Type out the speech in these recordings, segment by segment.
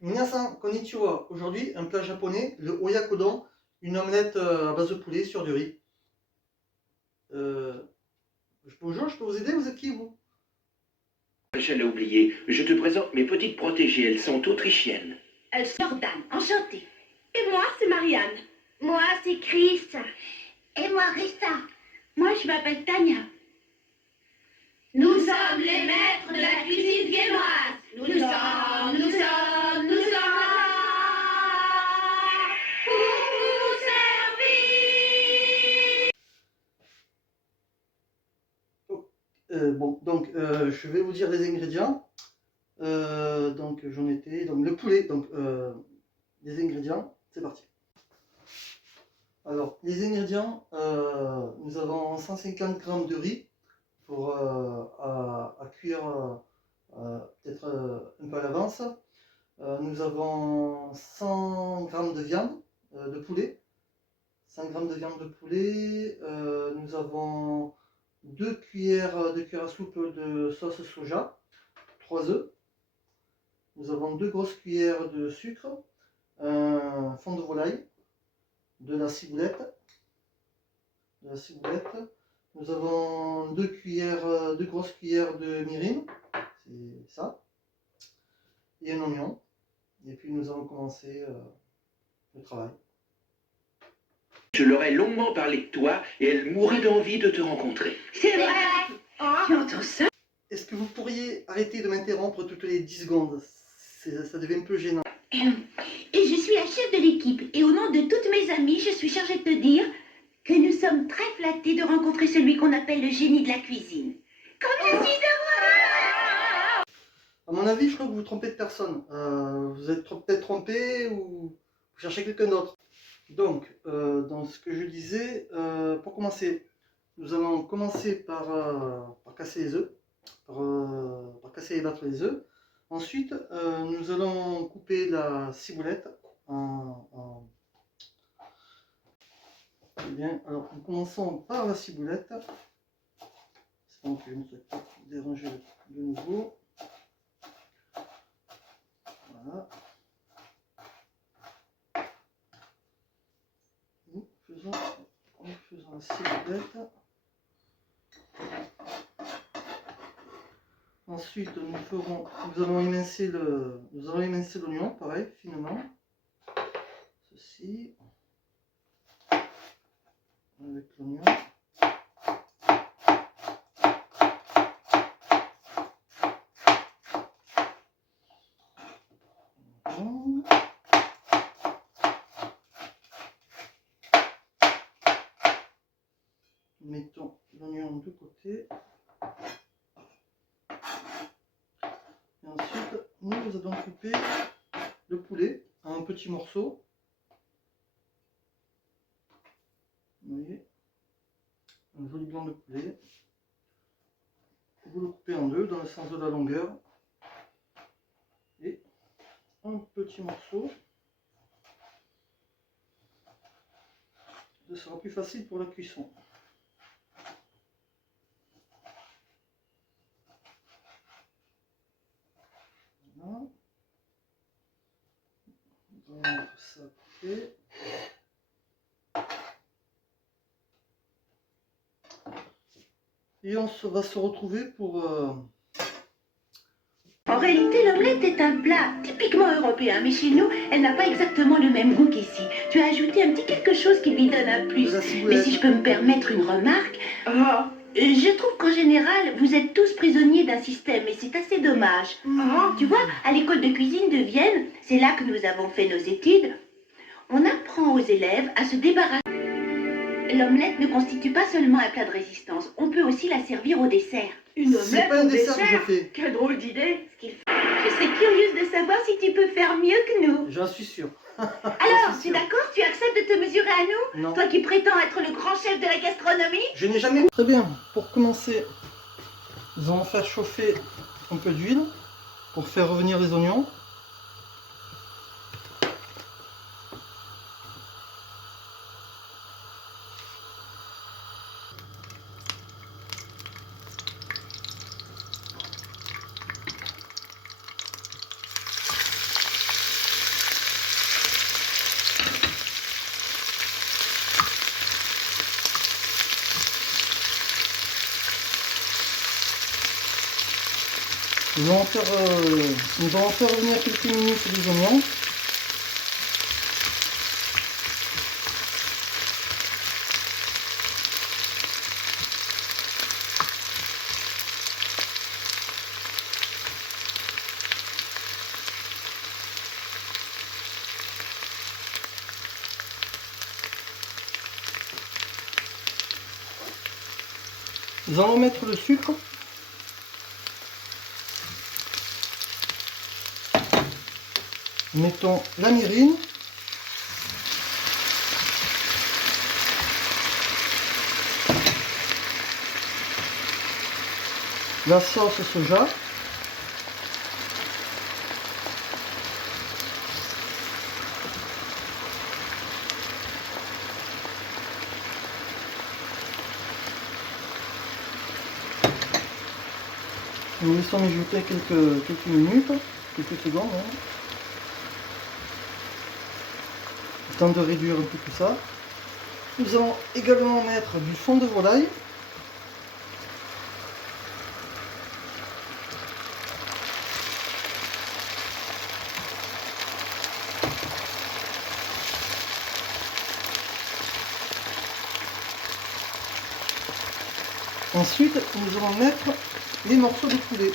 Minasan konnichiwa. Aujourd'hui, un plat japonais, le oyakodon, une omelette à base de poulet sur du riz. Bonjour, je peux vous aider? Vous êtes qui, vous? J'allais oublier, je te présente mes petites protégées, elles sont autrichiennes. Elles sont Jordan, enchantée. Et moi, c'est Marianne. Moi, c'est Chris. Et moi, Rista. Moi, je m'appelle Tania. Nous sommes les maîtres de la cuisine viennoise. Nous sommes pour vous servir. Je vais vous dire les ingrédients. J'en étais. Donc, le poulet. Les ingrédients, c'est parti. Alors, les ingrédients, nous avons 150 g de riz pour à cuire peut-être un peu à l'avance. Nous avons 100 g de viande de poulet. 100 g de viande de poulet. Nous avons 2 cuillères à soupe de sauce soja, 3 œufs. Nous avons 2 grosses cuillères de sucre, un fond de volaille, de la ciboulette. Nous avons 2 grosses cuillères de mirin, c'est ça, et un oignon. Et puis nous allons commencer le travail. Je leur ai longuement parlé de toi et elles mouraient d'envie de te rencontrer. C'est vrai. Tu entends ça? Est-ce que vous pourriez arrêter de m'interrompre toutes les 10 secondes? Ça devient un peu gênant. Et je suis la chef de l'équipe. Et au nom de toutes mes amies, je suis chargée de te dire que nous sommes très flattés de rencontrer celui qu'on appelle le génie de la cuisine. Comme je suis heureux! À mon avis, je crois que vous vous trompez de personne. Vous êtes peut-être trompé ou vous cherchez quelqu'un d'autre. Donc, dans ce que je disais, pour commencer, nous allons commencer par casser les œufs, par casser et battre les œufs. Ensuite, nous allons couper la ciboulette en... Eh bien, alors, nous commençons par la ciboulette. C'est bon, je ne souhaite pas déranger de nouveau. Voilà. En faisant la ciboulette. Ensuite, nous allons émincer l'oignon, pareil, finement. Ceci. Avec l'oignon. Mettons l'oignon de côté. Et ensuite, nous allons couper le poulet en petits morceaux. Vous voyez, un joli blanc de poulet. Vous le coupez en deux dans le sens de la longueur. Et un petit morceau. Ce sera plus facile pour la cuisson. Voilà. On va mettre ça à côté. Et on va se retrouver pour... En réalité, l'omelette est un plat typiquement européen, mais chez nous, elle n'a pas exactement le même goût qu'ici. Tu as ajouté un petit quelque chose qui lui donne un plus. Mais si je peux me permettre une remarque, je trouve qu'en général, vous êtes tous prisonniers d'un système, et c'est assez dommage. Tu vois, à l'école de cuisine de Vienne, c'est là que nous avons fait nos études, on apprend aux élèves à se débarrasser. L'omelette ne constitue pas seulement un plat de résistance, on peut aussi la servir au dessert. Une omelette au dessert que je fais. Quelle drôle d'idée. Je serais curieuse de savoir si tu peux faire mieux que nous. J'en suis sûr. Alors, tu es d'accord? Tu acceptes de te mesurer à nous? Non. Toi qui prétends être le grand chef de la gastronomie? Je n'ai jamais... Très bien. Pour commencer, nous allons faire chauffer un peu d'huile pour faire revenir les oignons. Nous allons faire revenir quelques minutes les oignons. Nous allons mettre le sucre. Mettons la myrrhine. La sauce soja. Nous laissons mijoter quelques minutes, quelques secondes. Hein. Le temps de réduire un peu tout ça. Nous allons également mettre du fond de volaille. Ensuite, nous allons mettre les morceaux de poulet.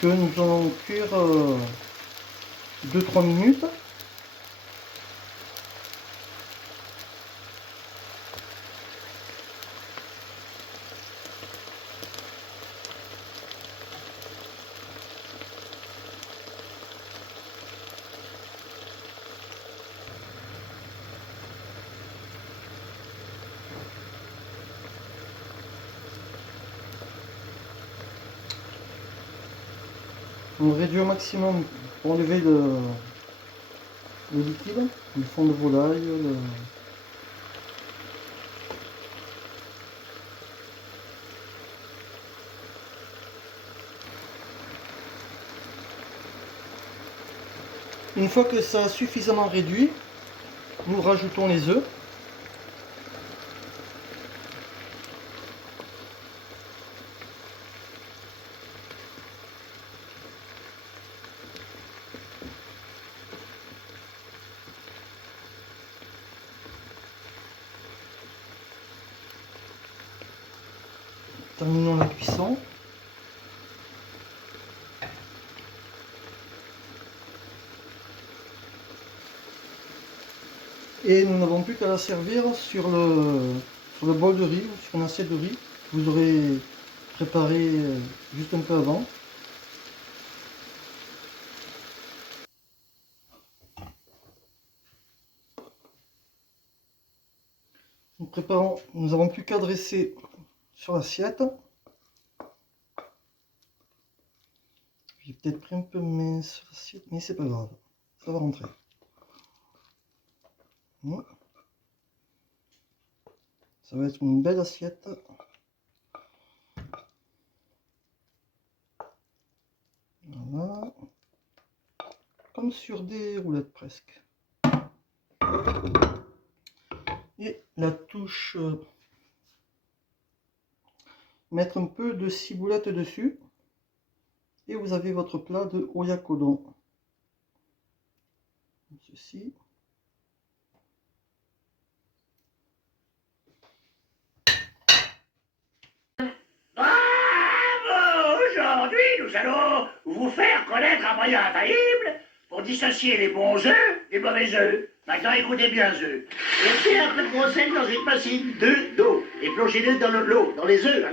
Que nous allons cuire 2-3 minutes. On réduit au maximum pour enlever le liquide, le fond de volaille. Une fois que ça a suffisamment réduit, nous rajoutons les œufs. Terminons la cuisson. Et nous n'avons plus qu'à la servir sur le bol de riz, sur une assiette de riz que vous aurez préparé juste un peu avant. Nous n'avons plus qu'à dresser sur l'assiette. J'ai peut-être pris un peu mince sur l'assiette, mais c'est pas grave, ça va rentrer. Ça va être une belle assiette. Voilà. Comme sur des roulettes presque. Et la touche, mettre un peu de ciboulette dessus. Et vous avez votre plat de oyakodon. Ceci. Aujourd'hui, nous allons vous faire connaître un moyen infaillible pour dissocier les bons œufs des mauvais œufs. Maintenant, écoutez bien, œufs. Laissez un peu de gros sel dans une bassine d'eau et plongez-le dans l'eau, dans les œufs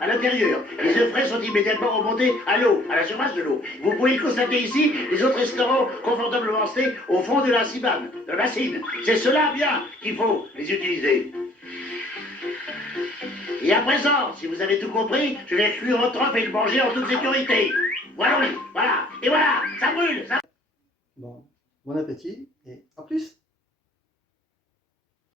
à l'intérieur. Les œufs frais sont immédiatement remontés à l'eau, à la surface de l'eau. Vous pouvez le constater ici, les autres restaurants confortablement restés au fond de la cibane, de la bassine. C'est cela bien qu'il faut les utiliser. Et à présent, si vous avez tout compris, je vais cuire votre œuf et le manger en toute sécurité. Voilà, oui, voilà, et voilà, ça brûle, ça... Bon appétit et à plus!